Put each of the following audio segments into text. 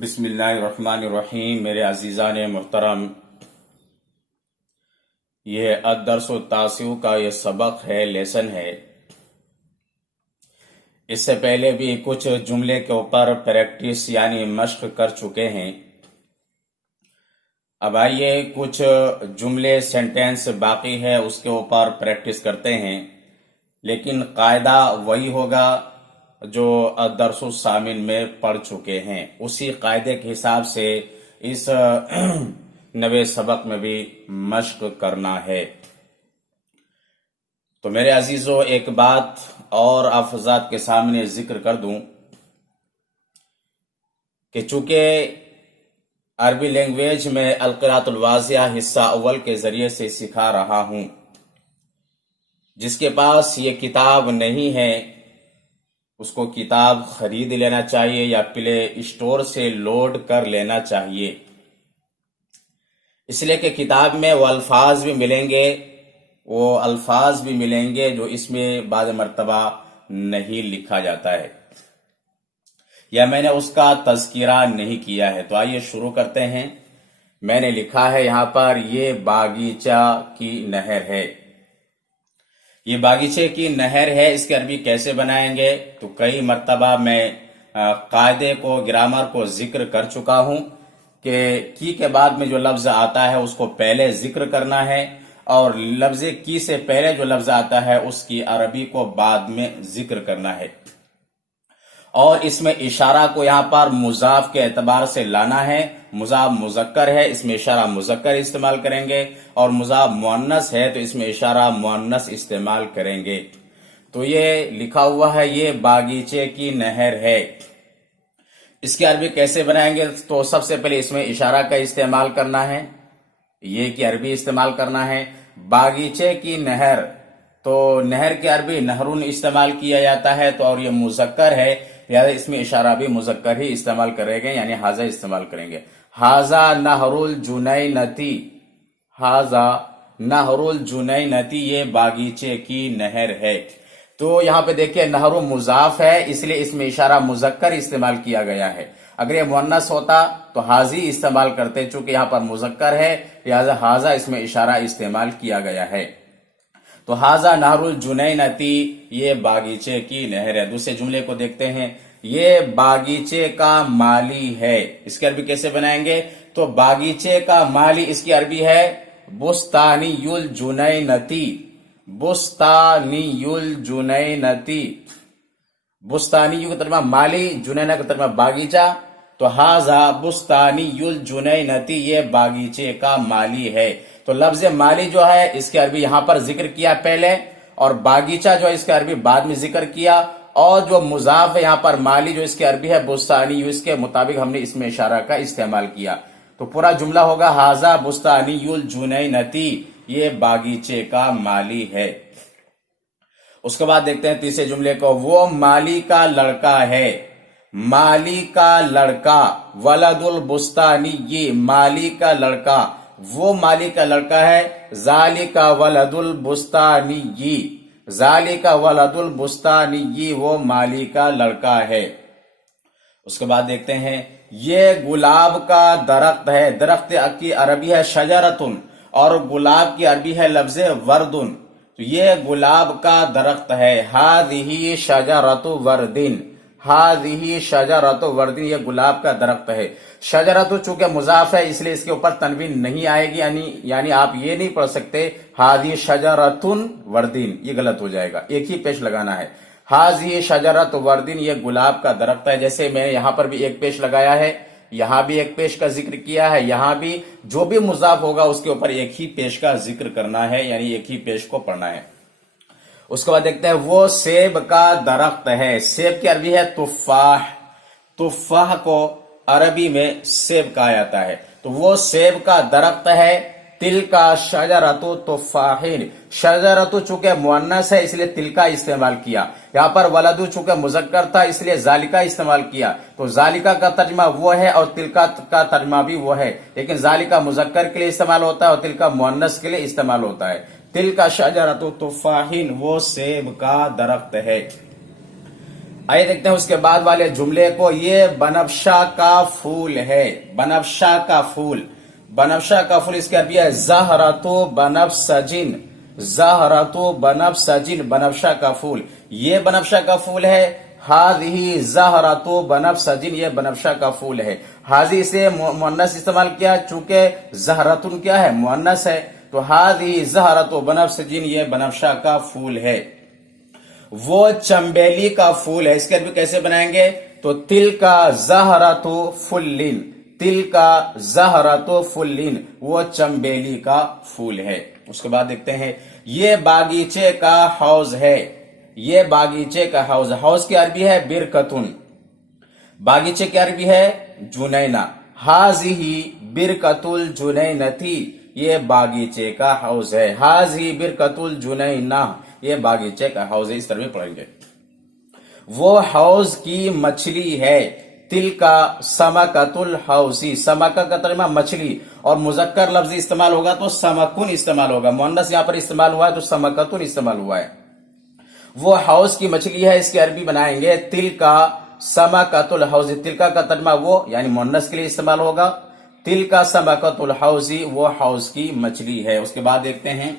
बिस्मिल्लाहिर्रहमानिर्रहीम। मेरे अजीज़ान मुहतरम, यह अद्दर्स तासिउ का ये सबक है, लेसन है। इससे पहले भी कुछ जुमले के ऊपर प्रैक्टिस यानी मश्क कर चुके हैं। अब आइए कुछ जुमले सेंटेंस बाकी है, उसके ऊपर प्रैक्टिस करते हैं, लेकिन कायदा वही होगा जो दरसुल सामिन में पढ़ चुके हैं। उसी कायदे के हिसाब से इस नवे सबक में भी मश्क करना है। तो मेरे अजीजों, एक बात और आप हज़रात के सामने जिक्र कर दूं कि चूंकि अरबी लैंग्वेज में अल-क़िराअतुल वाज़िहा हिस्सा अव्वल के जरिए से सिखा रहा हूं, जिसके पास ये किताब नहीं है उसको किताब खरीद लेना चाहिए या प्ले स्टोर से लोड कर लेना चाहिए। इसलिए कि किताब में वो अल्फाज भी मिलेंगे जो इसमें बाद मर्तबा नहीं लिखा जाता है या मैंने उसका तज़किरा नहीं किया है। तो आइए शुरू करते हैं। मैंने लिखा है यहाँ पर, ये बागीचा की नहर है। ये बागीचे की नहर है, इसके अरबी कैसे बनाएंगे? तो कई मर्तबा मैं कायदे को, ग्रामर को जिक्र कर चुका हूं कि की के बाद में जो लफ्ज आता है उसको पहले जिक्र करना है और लफ्ज की से पहले जो लफ्ज आता है उसकी अरबी को बाद में जिक्र करना है। और इसमें इशारा को यहाँ पर मुजाफ के एतबार से लाना है। मुजाफ मुजक्कर है, इसमें इशारा मुजक्कर इस्तेमाल करेंगे, और मुजाफ मुअन्नस है तो इसमें इशारा मुअन्नस इस्तेमाल करेंगे। तो ये लिखा हुआ है, ये बागीचे की नहर है। इसकी अरबी कैसे बनाएंगे? तो सबसे पहले इसमें इशारा का इस्तेमाल करना है, ये की अरबी इस्तेमाल करना है। बागीचे की नहर, तो नहर की अरबी नहरुन इस्तेमाल किया जाता है, तो और ये मुजक्कर है, लिहाजा इसमें इशारा भी मुजक्कर ही इस्तेमाल करेंगे, यानी हाजा इस्तेमाल करेंगे। हाजा नहरुल जुनैनती, हाजा नहरुल जुनैनती, ये बागीचे की नहर है। तो यहाँ पे देखिए नहरु मुजाफ है, इसलिए इसमें इशारा मुजक्कर इस्तेमाल किया गया है। अगर ये मुअन्नस होता तो हाजी इस्तेमाल करते, चूंकि यहाँ पर मुजक्कर है लिहाजा हाजा इसमें इशारा इस्तेमाल किया गया है। तो हाजा नहरुल जुनैनती, ये बागीचे की नहर है। दूसरे जुमले को देखते हैं, ये बागीचे का माली है। इसकी अरबी कैसे बनाएंगे? तो बागीचे का माली, इसकी अरबी है बुस्तानियुल जुनैनती, बुस्तानियुल जुनैनती। बुस्तानियु का तर्जुमा माली, जुनैना का तर्जुमा बागीचा। तो हाजा बुस्तानियुल जुनैनती, ये बागीचे का माली है। तो लफ्ज माली जो है इसके अरबी यहां पर जिक्र किया पहले, और बागीचा जो है इसके अरबी बाद में जिक्र किया, और जो मुजाफ है यहां पर माली जो इसके अरबी है बुस्तानी, इसके मुताबिक हमने इसमें इशारा का इस्तेमाल किया। तो पूरा जुमला होगा हाजा बुस्तानियुल जुनैनती, ये बागीचे का माली है। उसके बाद देखते हैं तीसरे जुमले को, वो माली का लड़का है। माली का लड़का, वलदुल बुस्तानी, ये माली का लड़का, वो माली का लड़का है। जालिका वलदुल बुस्तानी, जालिका वलदुल बुस्तानी, ये वो माली का लड़का है। उसके बाद देखते हैं, ये गुलाब का दरख्त है। दरख्त की अरबी है शजरतुन, और गुलाब की अरबी है लफ्ज वर्दुन। तो ये गुलाब का दरख्त है। हादिही शजरतु वर्दिन, हादिही शजरतु वर्दिन, ये गुलाब का दरख्त है। शजरतु चूंकि मुजाफ है इसलिए इसके ऊपर तनवीन नहीं आएगी, यानी आप ये नहीं पढ़ सकते हादी शजरतुन वर्दिन, ये गलत हो जाएगा, एक ही पेश लगाना है। हाजी शजरत वर्दिन, ये गुलाब का दरख्त है। जैसे मैंने यहां पर भी एक पेश लगाया है, यहां भी एक पेश का जिक्र किया है, यहां भी जो भी मुजाफ होगा उसके ऊपर एक ही पेश का जिक्र करना है, यानी एक ही पेश को पढ़ना है। उसके बाद देखते हैं, वो सेब का दरख्त है। सेब की अरबी है तुफाह, तुफाह को अरबी में सेब कहा जाता है। तो वो सेब का दरख्त है। तिल का शजरतु तुफाहिन, शजरतु चूंकि मुअन्नस है इसलिए तिल का इस्तेमाल किया। यहाँ पर वलदु चूंकि मुजक्कर था इसलिए जालिका इस्तेमाल किया। तो जालिका का तर्जमा वो है और तिलका का तर्जमा भी वो है, लेकिन जालिका मुजक्कर के लिए इस्तेमाल होता है और तिल का मुअन्नस के लिए इस्तेमाल होता है। तिल का शजरतु तुफाहिन, वो सेब का दरख्त है। आइए देखते हैं उसके बाद वाले जुमले को। ये बनफशा का फूल है, बनफशा का फूल, बनफशा का फूल इसके अरबी है ज़हरतो बनफसजिन, ज़हरतो बनफसजिन, बनफशा का फूल, ये बनफशा का फूल है। हाज़िही ज़हरतो बनफसजिन, ये बनफशा का फूल है। हाज़ी से मुअन्नस इस्तेमाल किया, चूंकि ज़हरतुन क्या है, मुअन्नस है, तो हाज़िही ज़हरतो बनफसजिन, ये बनफशा का फूल है। वो चंबेली का फूल है, इसके अरबी कैसे बनाएंगे, तो तिल का ज़हरतो फुल्लिन, तिल का ज़हरतो फुल्लिन, वो चंबेली का फूल है। उसके बाद देखते हैं, ये बागीचे का हौज है, ये बागीचे का हौज, हौज की अरबी है बिरकतुन, बागीचे की अरबी है जुनैना। हाज़िही बिरकतुल जुनैनती, ये बागीचे का हौज है। हाज़ी बिरकतुल जुनैना, ये बागीचे का हौज है। इस तरह में पढ़ेंगे। वो हौज की मछली है, तिल का समकतुल हौसी, समका का तर्जुमा मछली, और मुजक्कर लफ्ज इस्तेमाल होगा तो समकुन इस्तेमाल होगा, मुअन्नस यहां पर इस्तेमाल हुआ है तो समकतुन इस्तेमाल हुआ है। वो हौज की मछली है, इसकी अरबी बनाएंगे तिल का समकतुल हौसी, तिल का तर्जुमा वो यानी मुअन्नस के लिए इस्तेमाल होगा, तिल का समकतुल हौसी, वो हौज की मछली है। उसके बाद देखते हैं,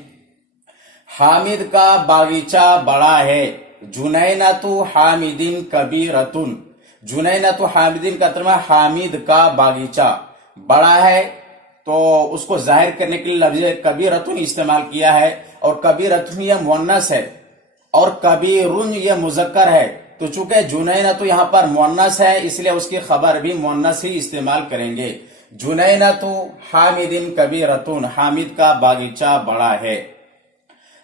हामिद का बागीचा बड़ा है, जुनैनतु हामिदिन कबीरतुन, जुनैनतु हामिदिन का तर्जुमा हामिद का बागीचा बड़ा है, तो उसको जाहिर करने के लिए लफ्ज कबीरतुन इस्तेमाल किया है, और कबीरतुन यह मुअन्नस है और कबीरुन यह मुजक्कर है, तो चूंकि जुनैनतु यहां पर मुअन्नस है इसलिए उसकी खबर भी मुअन्नस ही इस्तेमाल करेंगे। जुनैनतु हामिदिन कबीरतुन, हामिद का बागीचा बड़ा है।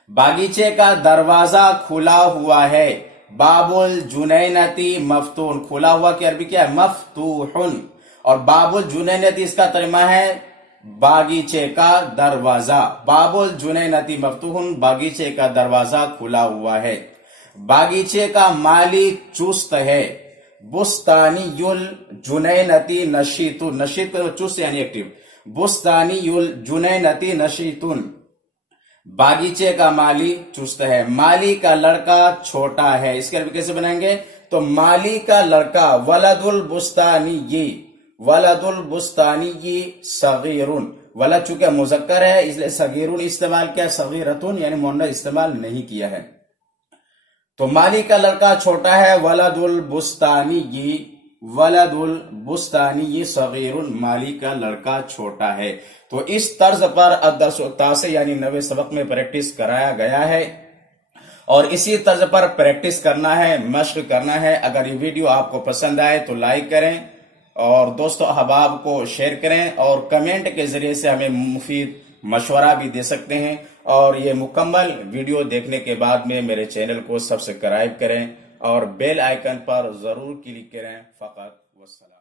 बागीचे का दरवाजा खुला हुआ है, बाबुल जुनैनती मफ्तून, खुला हुआ की अरबी क्या है, मफ्तूहुन, और बाबुल जुनैनती इसका तर्जुमा है बागीचे का दरवाजा, बाबुल जुनैनती मफ्तूहुन, बागीचे का दरवाजा खुला हुआ है। बागीचे का मालिक चुस्त है, बुस्तानियुल जुनैनती नशीतुन, नशीत चुस्त यानी एक्टिव, बुस्तानियुल जुनैनती नशीतुन, बागीचे का माली चुस्त है। माली का लड़का छोटा है, इसके अरबी कैसे बनाएंगे, तो माली का लड़का वलदुल बुस्तानी, वलदुल बुस्तानी सगीरुन, वलद चूंकि मुजक्कर है इसलिए सगीरुन इस्तेमाल किया, सगीरतुन यानी मुअन्नस इस्तेमाल नहीं किया है। तो माली का लड़का छोटा है, वलदुल बुस्तानी, वलदुल बुस्तानी सगीरुन, माली का लड़का छोटा है। तो इस तर्ज पर अदरसोता से यानी 90 सबक में प्रैक्टिस कराया गया है, और इसी तर्ज पर प्रैक्टिस करना है, मशक करना है। अगर ये वीडियो आपको पसंद आए तो लाइक करें और दोस्तों अहबाब को शेयर करें, और कमेंट के जरिए से हमें मुफीद मशवरा भी दे सकते हैं। और ये मुकम्मल वीडियो देखने के बाद में मेरे चैनल को सब्सक्राइब करें और बेल आइकन पर जरूर क्लिक करें। फकत वस्सलाम।